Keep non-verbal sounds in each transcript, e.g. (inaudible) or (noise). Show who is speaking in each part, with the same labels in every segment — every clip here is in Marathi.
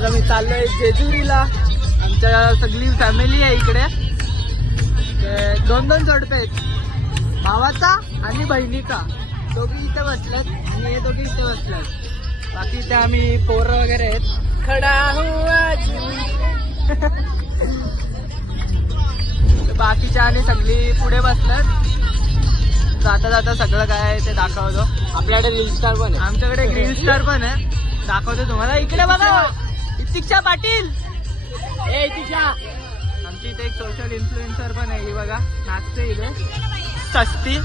Speaker 1: आज आम्ही चाललोय जेजुरीला. आमच्या सगळी फॅमिली आहे इकडे. दोन दोन जोडपे आहेत. भावाचा आणि बहिणीचा. दोघी इथे बसल्यात. आणि हे दोघी इथे बसल्यात. बाकी इथे आम्ही पोरं वगैरे आहेत. खडा हुआ बाकीच्या आणि सगळी पुढे बसल्यात. जाता जाता सगळं काय आहे ते दाखवतो.
Speaker 2: आपल्याकडे रील स्टार पण आहे.
Speaker 1: आमच्याकडे ग्रीन स्टार पण आहे. दाखवतो तुम्हाला. इकडे बघा. इतिक्षा पाटील.
Speaker 2: ए तिच्या
Speaker 1: आमची इथे एक सोशल इन्फ्लुएन्सर पण आहे ही बघा. नाचते इथे सस्ती.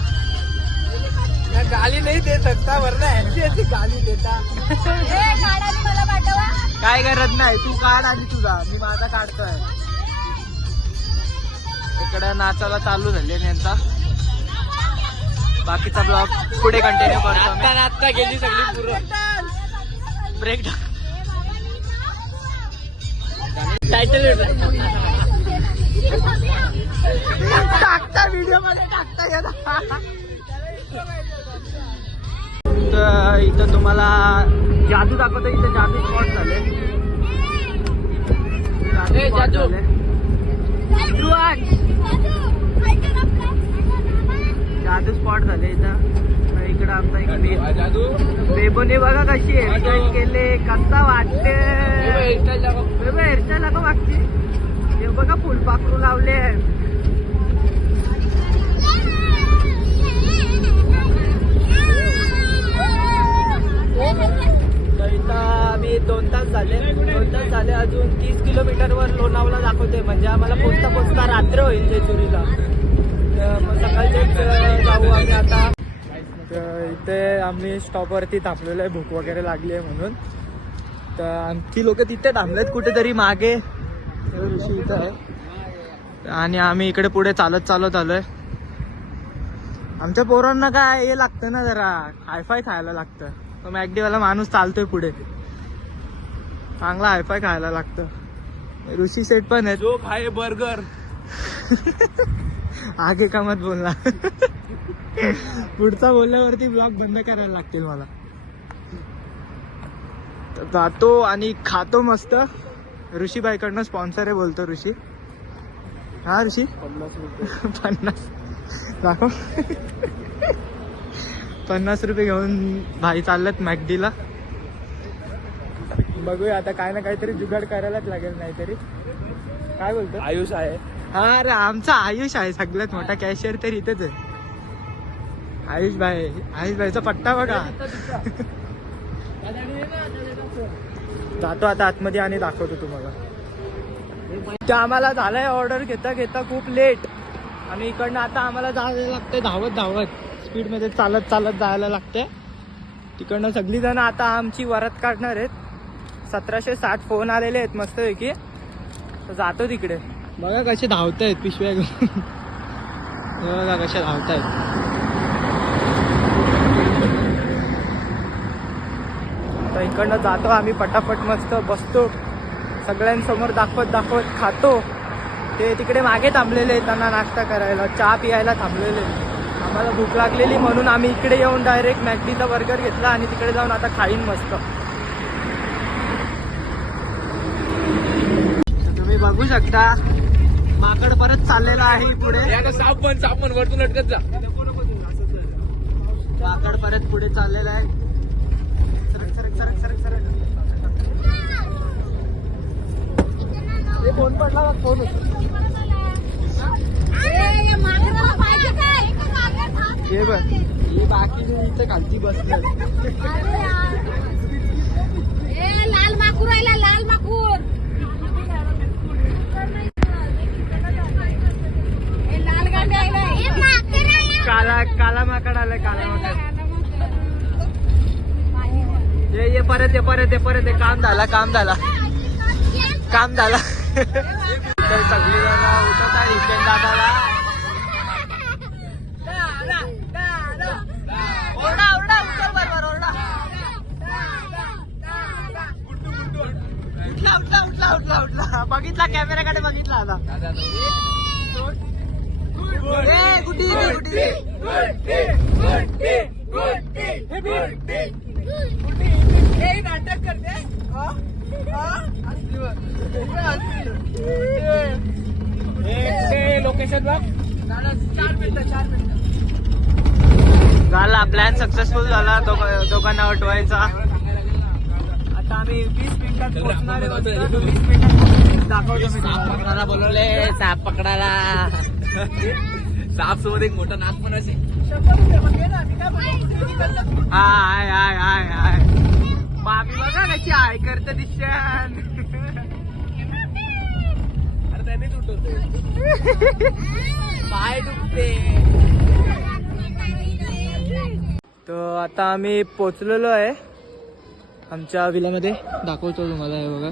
Speaker 2: गाली नाही दे सकता वरना ऐसी ऐसी गाली देता.
Speaker 1: काय गरज नाही तू काढ आणि तुझा. मी माझा काढतोय. इकडे नाचायला चालू झाले यांचा. बाकीचा ब्लॉग पुढे कंटिन्यू करतो
Speaker 2: नाचता नाचता गेली सगळी पूर्ण
Speaker 1: ब्रेक
Speaker 2: टायटल
Speaker 1: टाकता व्हिडिओमध्ये टाकता तर इथं तुम्हाला जादू दाखवतो इथं जादू स्पॉट झाले.
Speaker 2: जादू.
Speaker 1: जादू. स्पॉट झाले इथं. इकडं आमचा एक बेबोने बघा कशी हेअरस्टाईल केले कसा वाटते बेबो हेअरस्टाईल आता मागची. हे बघा फुलपाखरू लावले आम्ही दोन तास झाले. दोन तास झाले अजून तीस किलोमीटरवर लोणावळा दाखवते म्हणजे आम्हाला पोचता पोचता रात्र होईल जेजुरीला तर मग सकाळचेच अं, जाऊ आम्ही आता. तर इथे आम्ही स्टॉपवरती थांबलेलो आहे. भूक वगैरे लागली आहे म्हणून. तर आणखी लोक तिथे थांबलेत कुठेतरी मागे. ऋषी इथं आहे. आणि आम्ही इकडे पुढे चालत चालत आलोय. आमच्या पोरांना काय हे लागतं ना जरा. हायफाय खायला लागतं. तर मॅगडीवाला माणूस चालतोय पुढे. चांगला हायफाय खायला लागतं. ऋषी सेट पण आहेत.
Speaker 2: जो खाए बर्गर. (laughs)
Speaker 1: आगे का मत बोलला (laughs) पुढचा बोलल्यावरती ब्लॉग बंद करायला लागतील मला. जातो आणि खातो मस्त. ऋषी बाईकडनं स्पॉन्सर आहे बोलतो ऋषी. हा ऋषी?
Speaker 2: पन्नास रुपये. (laughs)
Speaker 1: पन्नास. दाखव. पन्नास रुपये घेऊन भाई चाललेत मॅगडीला बघूया आता काय ना काहीतरी जुगाड करायलाच लागेल नाहीतरी. काय बोलतो?
Speaker 2: आयुष आहे.
Speaker 1: हा अरे आमचा आयुष आहे. सगळ्यात मोठा कॅशियर तर इथेच आहे. आयुष भाई आयुष भाईचा पट्टा बघा. जातो आता आतमध्ये आणि दाखवतो तुम्हाला. आम्हाला झालंय ऑर्डर घेता घेता खूप लेट आणि इकडनं आता आम्हाला जायला लागतंय धावत धावत. स्पीडमध्ये चालत चालत जायला लागतंय. तिकडनं सगळी जण आता आमची वरत काढणार आहेत. सतराशे साठ फोन आलेले आहेत मस्तपैकी. तर जातो तिकडे. बघा कसे धावतायत पिशव्या घेऊन. (laughs) बघा कसे धावत आहेत इकडनं जातो आम्ही पटापट मस्त बसतो. सगळ्यांसमोर दाखवत दाखवत खातो. ते तिकडे मागे थांबलेले आहेत त्यांना नाश्ता करायला. चहा पियायला थांबलेले. आम्हाला भूक लागलेली म्हणून आम्ही इकडे येऊन डायरेक्ट मॅगडीचा बर्गर घेतला आणि तिकडे जाऊन आता खाईन मस्त. तुम्ही बघू शकता माकड परत चाललेला आहे पुढे.
Speaker 2: यानं साप पण साप पण वरतून लटकत जा.
Speaker 1: माकड परत पुढे चाललेला आहे. सरक सरक सरक. हे फोन पडला बघ, फोन हे बघ ही बाकी इथे खालती बसले
Speaker 3: लाल माकूर आला लाल माकूर. ए, लाल गांडे आलाय
Speaker 1: काला काला माकड आलाय काला माकड. ये ये परत ये परत ये परत ये. काम झाला काम झाला. काम झाला. तर सगळी जण उठत आहे इकडे दादाला. उठला उठला उठला उठला बघितला कॅमेऱ्याकडे बघितला आता. गुड्डी. गुड्डी गुड्डी गुड्डी गुड्डी.
Speaker 2: नाटक करते लोकेशन बघ
Speaker 1: झाला प्लॅन सक्सेसफुल झाला दोघ- दोघांना उठवायचा. आता आम्ही वीस मिनिटात पोहोचणार. वीस दाखवतो
Speaker 2: बोलवले साप पकडायला. साप सोबत एक मोठा नाग पण असे
Speaker 1: हाय हाय हाय हाय. मामी बघा कशी हाय दिशान.
Speaker 2: अरे त्याने तुटवते
Speaker 1: पाय दुखते. तर आता आम्ही पोचलेलो आहे. आमच्या विलामध्ये. दाखवतो तुम्हाला हे बघा.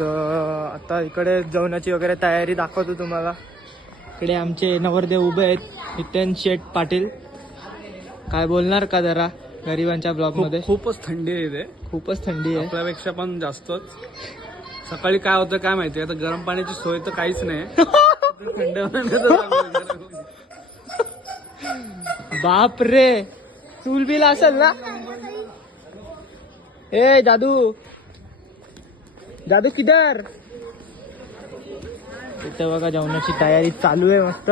Speaker 1: तर आता इकडे जेवणाची वगैरे तयारी दाखवतो तुम्हाला. इकडे आमचे नवरदेव उभे आहेत. नितेन शेठ पाटील. काय बोलणार का जरा? गरिबांच्या ब्लॉगमध्ये
Speaker 4: खूपच थंडी आहे इथे.
Speaker 1: खूपच थंडी आहे.
Speaker 4: आपल्यापेक्षा पण जास्तच. सकाळी काय होतं काय माहिती आता गरम पाण्याची सोय तर काहीच नाही. (laughs) थंड.
Speaker 1: बाप रे चूल बिल असेल ना? ए दादू दादू किधर? इथं बघा जेवणाची तयारी चालू आहे मस्त.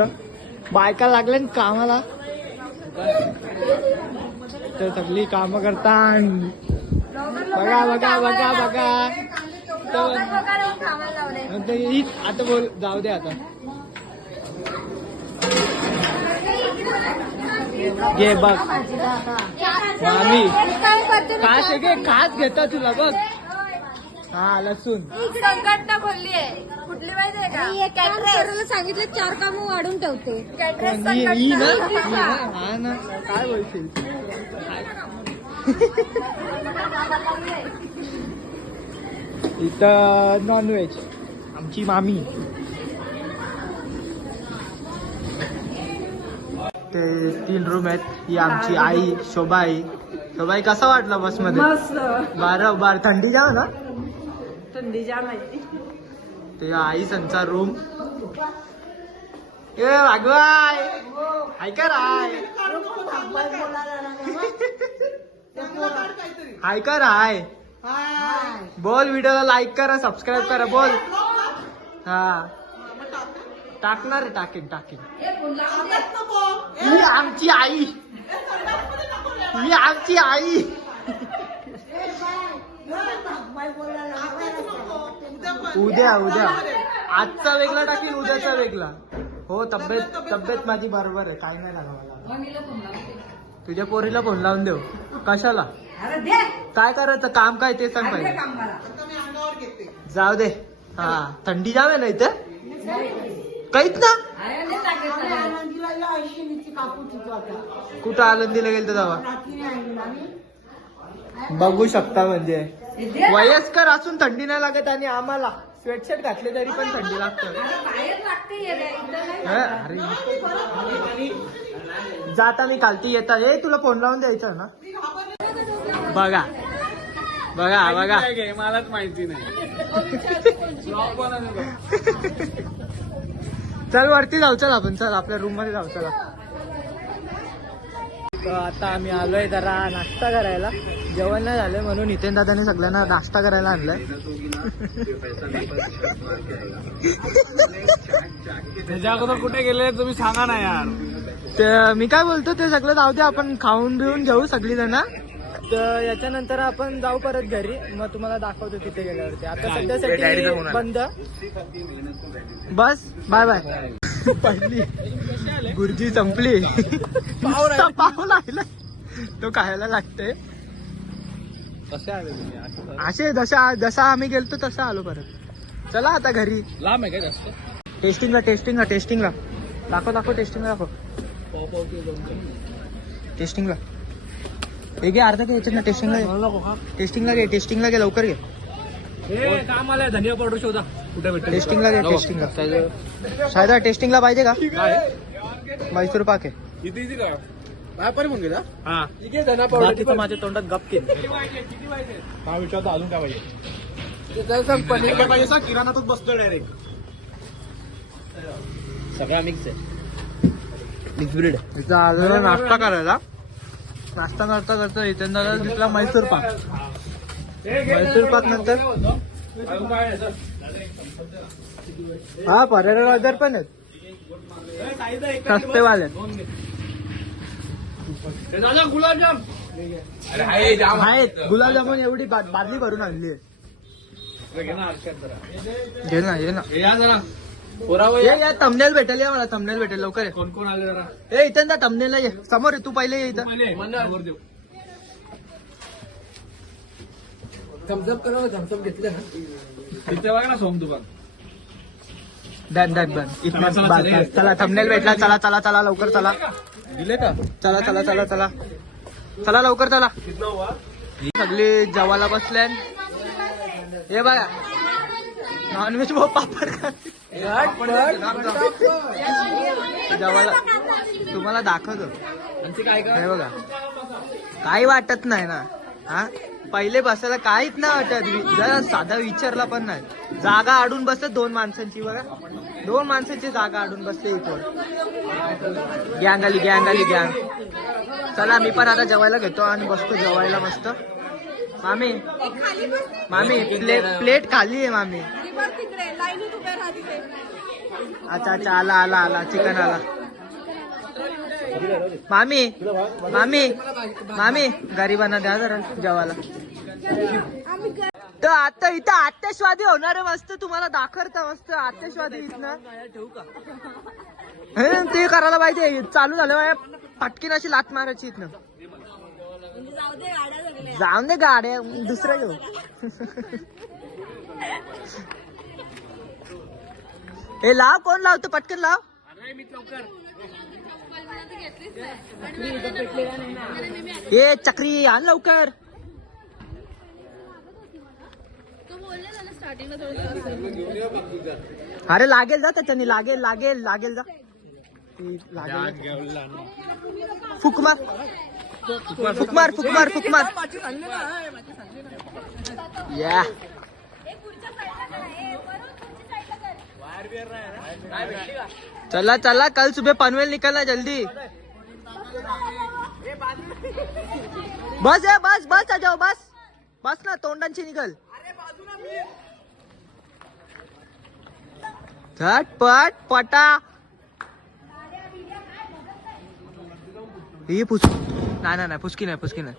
Speaker 1: बायका लागल्या कामाला. तर सगळी काम करतात बघा बघा बघा बघा. आता बोल जाऊ दे आता. घे बघ. मामी. खास घे खास घेता तुला बघ. हा लसूण.
Speaker 3: संघटना बोलली आहे कुठली सांगितलं चार काम वाढून ठेवते.
Speaker 1: काय बोलशील? (laughs) इथं नॉनव्हेज आमची मामी. ते तीन रूम आहेत. ही आमची आई शोभाई. शोभाई कसा वाटला बसमध्ये बारा बार. थंडी जाम ना?
Speaker 5: थंडी जाम आहे.
Speaker 1: ते आई संचा रूम ए वागवाय ऐका राय. (laughs) (laughs) ऐका राय बोल व्हिडिओला लाईक करा सबस्क्राईब करा बोल. हा. टाकणार टाकेन टाकेन. ही आमची आई. ही आमची आई. उद्या उद्या. आजचा वेगळा टाकीन उद्याचा वेगळा. हो तब्येत तब्येत माझी बरोबर आहे. काय नाही लागला. मला तुझ्या पोरीला फोन लावून देऊ कशाला? काय करायचं? काम काय ते सांग पाहिजे जाऊ दे. हा थंडी जावे ना इथे? काहीच ना? कुठं आनंदीला गेलं तेव्हा? बघू शकता म्हणजे. वयस्कर असून थंडी नाही लागत आणि आम्हाला. स्वेटशर्ट घातले तरी पण थंडी लागतं. हे, जाता मी कालती येता. हे तुला फोन लावून द्यायचं ना? बघा. बघा बघा.
Speaker 4: मलाच माहिती नाही.
Speaker 1: चल वरती जाऊ चल आपण. चल आपल्या रूममध्ये जाऊ चला. आता आम्ही आलोय जरा नाश्ता करायला. जेवण नाही झालंय म्हणून नितेन दादाने सगळ्यांना नाश्ता करायला आणलाय
Speaker 4: त्याच्या अगोदर कुठे गेले तुम्ही सांगा ना यार.
Speaker 1: ते मी काय बोलतो ते सगळं जाऊ दे आपण खाऊन बिऊन घेऊ सगळी जण तर याच्यानंतर आपण जाऊ परत घरी. मग तुम्हाला दाखवतो तिथे गेल्यावरती. आता सध्यासाठी बंद. बस बाय बाय पडली गुरुजी संपली. पाव लागला तो खायला लागते
Speaker 4: कसे आले तुम्ही असं.
Speaker 1: असे जसा जसा आम्ही गेलतो तसा आलो परत. चला आता घरी.
Speaker 4: लांब आहे काय जास्त?
Speaker 1: टेस्टिंगला टेस्टिंगला टेस्टिंगला दाखव दाखव टेस्टिंगला दाखव. टेस्टिंगला हे घे अर्धा घे याच्यात टेस्टिंगला घे. टेस्टिंगला घे टेस्टिंगला घे लवकर घे.
Speaker 4: काम आलंय धनिया पावडर शोधा. कुठे भेटेल
Speaker 1: टेस्टिंगला घे टेस्टिंगला सायदा. टेस्टिंगला पाहिजे का? म्हैसूर पाक आहे.
Speaker 4: किती काय व्यापारी म्हणून गेला? हा.
Speaker 1: बाकीचं माझ्या तोंडात गप केलं.
Speaker 4: काय विचारतो अजून काय पाहिजे? पनीर काय पाहिजे सांग किराणातच बसतो डायरेक्ट
Speaker 2: सगळा मिक्स आहे. मिक्स ब्रीड
Speaker 1: इथं आलेलो नाश्ता करायला. नाश्ता करता करता इथे दिसला म्हैसूर पाक. म्हैसूर पाक नंतर? हा परेरा बाजार पण आहेत. सस्तेवाले
Speaker 4: गुलाबजाम
Speaker 2: अरे हाय जाम.
Speaker 1: आहेत. गुलाबजामुन एवढी बादली भरून आणली आहे. घे ना घे ना
Speaker 4: या जरा.
Speaker 1: ये या. तमनेल भेटेल या मला तमनेल भेटेल लवकर.
Speaker 4: कोण कोण आले जरा?
Speaker 1: ए इथं ना तमनेल ये समोर ये तू पहिले ये इथं.
Speaker 2: थम्सअप करा थम्सअप घेतलं. ना
Speaker 4: तिथे बघा ना सोम दुकान
Speaker 1: डन डन डन. इथनं
Speaker 4: चला,
Speaker 1: बस,
Speaker 4: चला,
Speaker 1: बस. चला थंबनेल भेटला. चला चला चला लवकर चला.
Speaker 4: दिले का?
Speaker 1: चला चला चला चला. चला लवकर चला. सगळे जेवायला बसल्या हे बघा. नॉनव्हेज भाऊ पापड खा. जेवायला तुम्हाला दाखवतो. हे बघा. काही वाटत नाही ना. हा? पहिले बसायला काहीच नाही वाटत. जरा साधा विचारला पण नाही. जागा आडून बसत दोन माणसांची बघा. दोन माणसाची जागा आडून बसते इथं गँग आली गँग आली गँग चला मी पण आता जेवायला घेतो आणि बसतो जेवायला मस्त. मामी मामी प्लेट प्लेट खाली आहे मामी. अच्छा अच्छा आला आला आला चिकन आला. मामी मामी मामी गरिबांना द्या जरा जेवायला. तर आता इथं आत्याश्वादी होणार मस्त तुम्हाला दाखवता मस्त आत्याश्वादी इथनं. हे, ते करायला पाहिजे. चालू झालं बाय. पटकीन अशी लात मारायची इथनं. जाऊन दे गाड्या. दुसरं घेऊ हे लाव कोण लावतो पटकन लाव. ए चक्री आण लवकर. अरे लागेल जा त्याच्यानी लागेल लागेल लागेल जा. लागेल. फुकमार. फुकमार फुकमार फुकमार. या. चला चला कल सुबह पनवेल निकलना जल्दी. बस है बस बस आ जाओ बस. बस ना तोंडांची निकल झटपट पटा ही पुस नाही नाही नाही पुसकी नाही पुसकी नाही.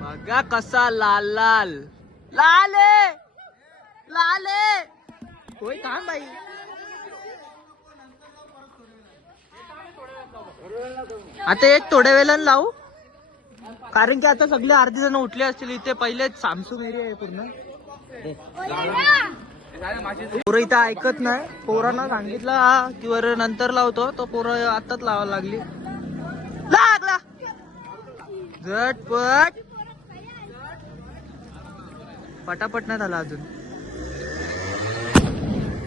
Speaker 1: बघा कसा लाल लाल. लाल आहे. लाल होय काम बाई? आता एक थोड्या वेळानं लावू. कारण की आता सगळे अर्धे जण उठले असतील इथे. पहिले सामसून एरिया आहे पूर्ण. पोरं इथं ऐकत नाही. पोरांना सांगितलं हा की वर नंतर लावतो. तो पोरं आताच लावायला लागली. लागला झटपट. पटापट नाही झाला अजून.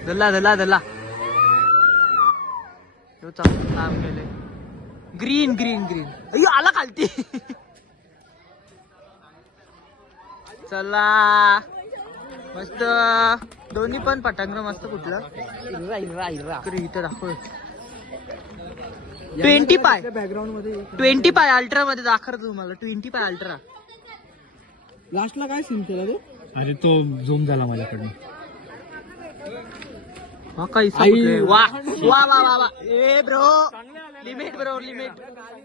Speaker 1: धल्ला धल्ला धल्ला. काम केलंय. ग्रीन ग्रीन ग्रीन अय्यो आला खालती. (laughs) चला. मस्त. दोन्ही पण पटांगर मस्त कुठलं इथं दाखव. ट्वेंटी पाय.
Speaker 4: बॅकग्राऊंडमध्ये
Speaker 1: ट्वेंटी पाय अल्ट्रा मध्ये दाखवतो तुम्हाला. ट्वेंटी पाय अल्ट्रा.
Speaker 4: लास्टला काय सीन केला तो? अरे तो झूम झाला माझ्याकडनं.
Speaker 1: हा काही वा वा वा वा वा. ए bro limit bro limit.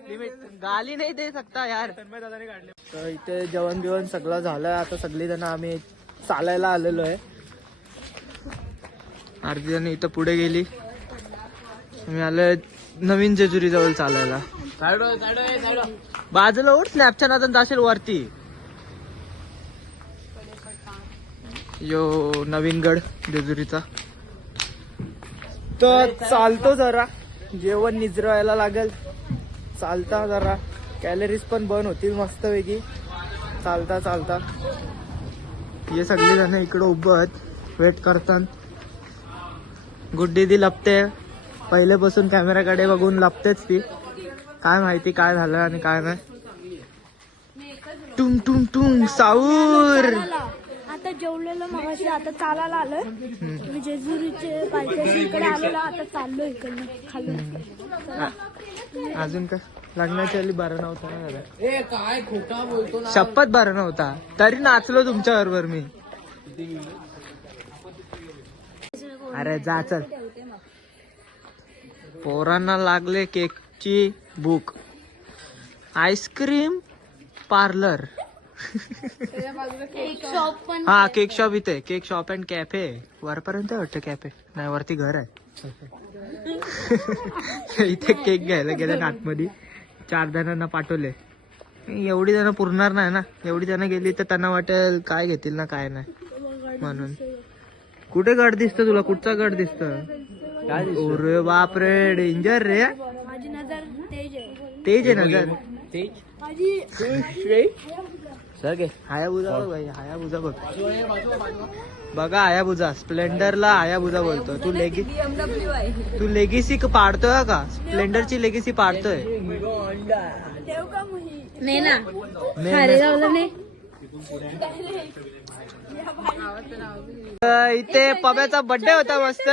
Speaker 1: Limit. गाली नाही दे सकता यार. तर इथे जेवण बिवण सगळं झालं आता सगळी जण आम्ही चालायला आलेलो आहे. अर्धी जण इथं पुढे गेली. आम्ही आलोय नवीन जेजुरी जवळ चालायला. बाजूला उठ स्नॅपच्या नादान जाशील वरती. यो नवीन गड जेजुरीचा. तर चालतो जरा. जेवण निजरायला लागेल. चालता जरा. कॅलरीज पण बर्न होतील मस्त वेगळी चालता चालता. हे सगळे जण इकडं उभं आहेत. वेट करतात. गुड्डी ती लपते. पहिलेपासून कॅमेराकडे बघून लपतेच ती. काय माहिती काय झालं आणि काय नाही. टुंग टुंग टुंग. साऊर!
Speaker 3: जेवलेलं मगाशी आता चालायला आलोय. मी जेजुरीचे पालखी इकडे आलेलो आता चाललो इकडनं खाली
Speaker 1: अजून काय? लग्नाच्या वेळी बरं नव्हतं ना जरा.
Speaker 2: ए काय खोटा बोलतो ना.
Speaker 1: शपथ बरं नव्हता तरी नाचलो तुमच्या बरोबर मी. अरे जा चल. पोरांना लागले केकची बुक आईस्क्रीम पार्लर. हा केक शॉप इथे. केक शॉप अँड कॅफे वरपर्यंत वाटतं कॅफे नाही वरती घर आहे. (laughs) इथे केक घ्यायला गेले ना आतमध्ये चार जणांना पाठवले. एवढी जण पुरणार नाही ना. एवढी जण गेली तर त्यांना वाटेल काय घेतील ना काय नाही. म्हणून. कुठे गड दिसत तुला? कुठचा गड दिसत? अरे बापरे डेंजर रे.
Speaker 3: माझी नजर तेज आहे.
Speaker 1: तेज
Speaker 2: सर
Speaker 1: हायाबुजा बघ भाई हायाबुजा बघ. बघा हायाबुजा स्प्लेंडरला हायाबुजा बोलतो तू लेगी तू लेगेसी पाडतोय का? स्प्लेंडरची लेगेसी पाडतोय. इथे पब्याचा बर्थडे होता मस्त.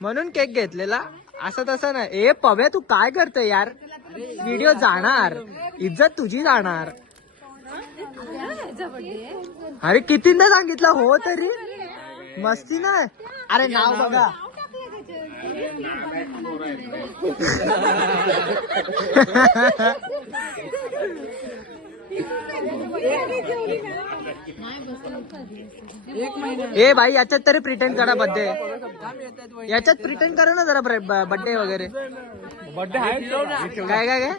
Speaker 1: म्हणून केक घेतलेला. असं तसं नाही. ए पब्या तू काय करतोय यार? व्हिडिओ जाणार. इज्जत तुझी जाणार. अरे कितींदा सांगितलं? हो तरी. मस्ती नाही अरे नाव बघा. (laughs) (laughs) ए भाई याच्यात तरी प्रिटेंड करा बर्थडे याच्यात प्रिटेंड करा ना जरा बर्थडे वगैरे. काय काय काय?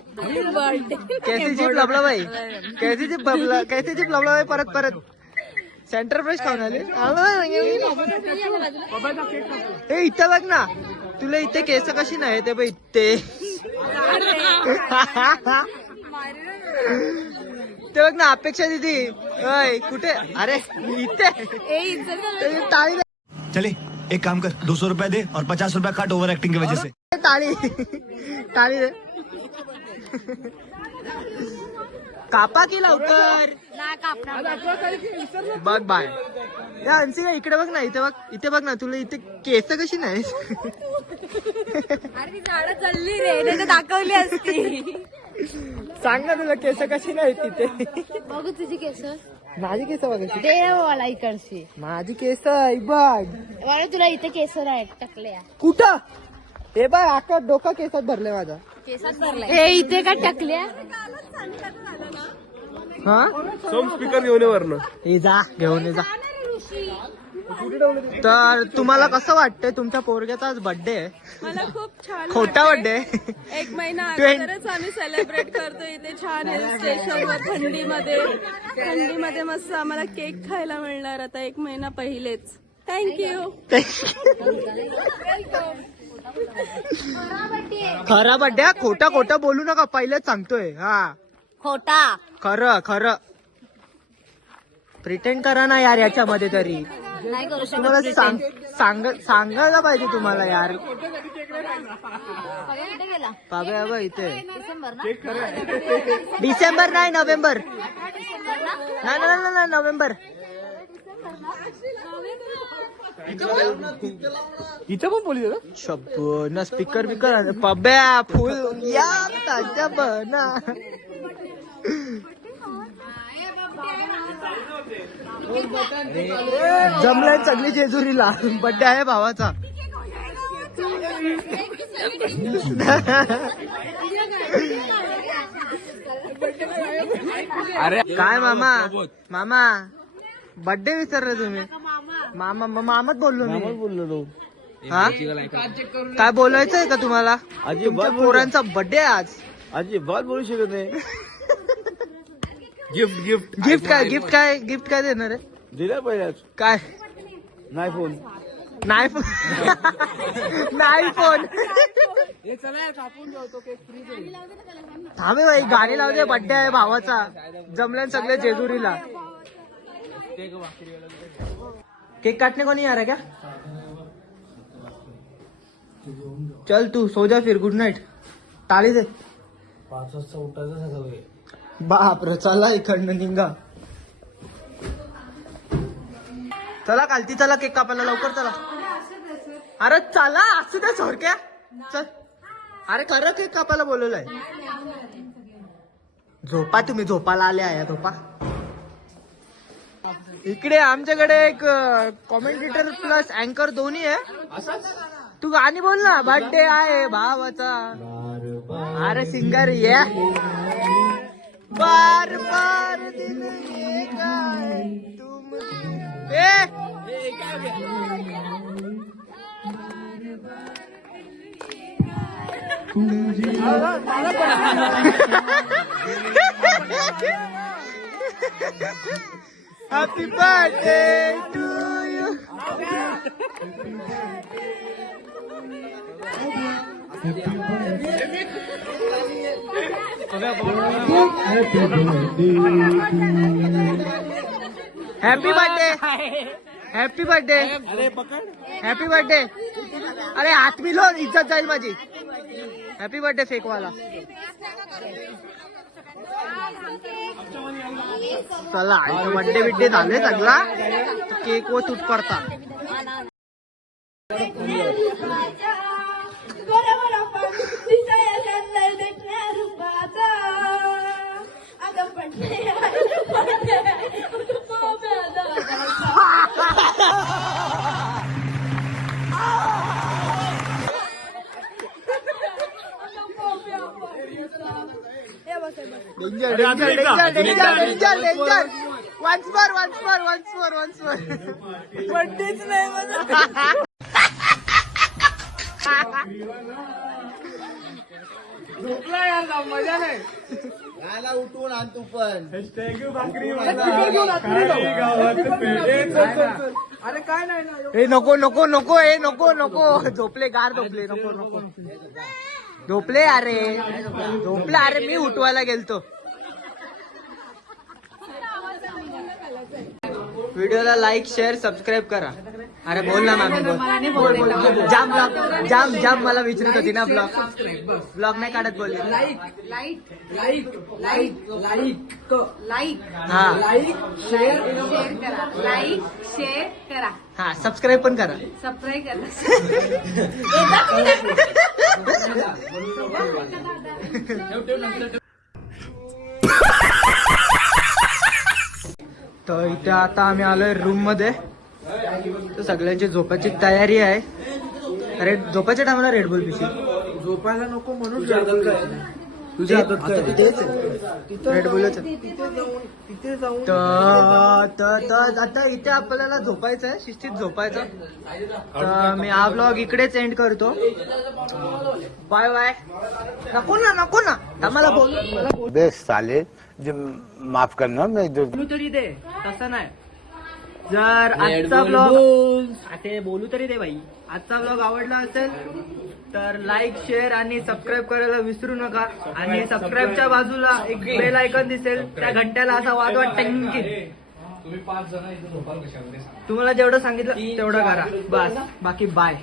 Speaker 1: कैसी जीप लबला बाई कैसी जीप लबला कैसी जीप लबला बाई परत परत. सेंटर फ्रेश खाऊन आले. ए इथं बघ ना. तुला इथे केस कशी नाही ते बघ इथे. (laughs) (laughs) ते बघ ना अपेक्षा दिदी. अय कुठे? अरे इथे. ए, टाळी
Speaker 6: चले एक काम कर दो सौ रुपया दे और पचास रुपया काट ओवर एक्टिंग की वजह से.
Speaker 1: दे, टाळी टाळी दे. कापा की लवकर. बघ बाय या अंशिका इकडे बघ ना इथे बघ इथे बघ ना तुला इथे केस कशी नाही
Speaker 3: दाखवली असती.
Speaker 1: सांग ना तुला केस कशी नाही तिथे?
Speaker 3: बघू तुझी केस.
Speaker 1: माझी केस बघायची
Speaker 3: दे मला इकडची.
Speaker 1: माझी केस आहे बघ.
Speaker 3: मला तुला इथे केस आहेत टाकल्या.
Speaker 1: कुठं? हे बघ आका डोका केसात भरले माझा.
Speaker 3: केसात भरलाय. ए इथे का टाकल्या?
Speaker 1: हा?
Speaker 4: सोम स्पीकर घेऊन ये वरनं.
Speaker 1: हे जा घेऊन ये जा. तर तुम्हाला कसं वाटतंय? तुमच्या पोरग्याचा आज बर्थडे आहे.
Speaker 5: मला खूप छान
Speaker 1: खोटा बर्थडे
Speaker 5: एक महिना (laughs)
Speaker 1: Twen-
Speaker 5: अगोदरच आम्ही सेलिब्रेट करतो इथे छान हिल स्टेशनवर थंडीमध्ये. थंडीमध्ये मस्त आम्हाला केक खायला मिळणार. आता एक महिना पहिलेच. थँक्यू
Speaker 1: खरा बड्डे खोटा खोटा बोलू नका. पहिलेच सांगतोय. हा.
Speaker 3: खोटा.
Speaker 1: खरं खरं. प्रिटेंड करा ना यार याच्यामध्ये तरी.
Speaker 3: नाही करू
Speaker 1: तुम्हाला सांग सांग सांगायला पाहिजे तुम्हाला यार.
Speaker 3: गेला?
Speaker 1: बाबा बाबा इथे.
Speaker 3: डिसेंबर ना?
Speaker 1: डिसेंबर नाही नोव्हेंबर. नाही नाही नाही, नाही नोव्हेंबर.
Speaker 4: इथं पण पोलीस
Speaker 1: शब्द ना? स्पीकर बिकर पब्या फुल या ताज्या बना. जमलाय सगळी जेजुरीला. बड्डे आहे भावाचा.
Speaker 2: अरे
Speaker 1: काय मामा? मामा? बड्डे विसरले तुम्ही. मामा मा- मामाच बोललो मी.
Speaker 4: बोललो
Speaker 1: हा? काय बोलायचंय का तुम्हाला? तुमच्या पोरांचा बड्डे आज.
Speaker 4: अजिबात बोलू शकत नाही. गिफ्ट गिफ्ट
Speaker 1: गिफ्ट काय गिफ्ट काय गिफ्ट काय देणार आहे?
Speaker 4: दिला पहिल्याच.
Speaker 1: काय?
Speaker 4: नाही फोन
Speaker 1: नाही फोन नाही फोन थांबे बाई गाणी लावते बड्डे आहे भावाचा. जमल्यान सगळे जेजुरीला. केक काटने कोणी यार है क्या? चल तू सो जा फिर गुड नाईट टाळी दे.
Speaker 4: पाच वाजता उठायचं सकाळी
Speaker 1: बाप रे चला इकडनं निघा. चला कालती चला केक कापायला लवकर चला. अरे चला असू द्या सोडक्या चल. अरे खरं केक कापायला बोलवलंय. झोपा तुम्ही झोपाला आले आहे झोपा. इकडे आमच्याकडे एक कॉमेंटेटर प्लस अँकर दोन्ही आहे. तू गाणी बोल ना बर्थडे आहे भावाचा. अरे सिंगर ये बार बार दिल ये गाए तुम ए ए क्या हो गया happy birthday to happy birthday happy birthday happy birthday अरे हात मिलो इज्जत जाईल माझी. हॅपी बर्थडे फेकवाला चला बर्थडे बिड्डे झाले सगळा. केक व तूट पडता danger danger danger danger danger danger once more once more once more once more बर्थडेच नाही
Speaker 4: झोपला यार जाऊ, मजा नाही. अरे काय नाही ना
Speaker 1: नको नको नको ए नको नको. झोपले गार झोपले नको नको. झोपले अरे. झोपले अरे मी उठवायला गेलतो. व्हिडिओला लाईक शेअर सबस्क्राईब करा. अरे बोल ना मामी बोल. बोल बोल. जाम ब्लॉग जाम जाम मला विचारत होती ना ब्लॉग ब्लॉग नाही काढत बोल हा.
Speaker 3: शेअर करा. लाईक शेअर करा.
Speaker 1: हा सबस्क्राईब पण करा.
Speaker 3: सबस्क्राईब करा. (laughs) (laughs)
Speaker 1: तर इथे आता आम्ही आलोय रूममध्ये. तर सगळ्यांची झोपाची तयारी आहे. अरे झोपाच्या टायमाला रेड बुल पिशी
Speaker 4: झोपायला नको म्हणून तुझ्या हातात काय?
Speaker 1: रेड बुलच
Speaker 4: तिथे जाऊन
Speaker 1: तर तर- तर आता इथे आपल्याला झोपायचं आहे. शिस्तीत झोपायचं. तर मी हा ब्लॉग इकडेच एंड करतो. बाय बाय नको ना नको ना. आम्हाला बोल. मला बोल.
Speaker 7: बे साले जो माफ करना मैं जो
Speaker 1: बोलू तरी दे तसं नाही. जर आजचा ब्लॉग ते बोलू तरी दे बाई. आजचा ब्लॉग आवडला असेल तर लाईक शेअर आणि सबस्क्राईब करायला विसरू नका. आणि सबस्क्राईबच्या बाजूला एक बेल आयकॉन दिसेल. त्या घंट्याला असा वाजवा टंकी
Speaker 4: तुम्ही पाच जण
Speaker 1: तुम्हाला जेवढं सांगितलं तेवढं करा. बस. बाकी बाय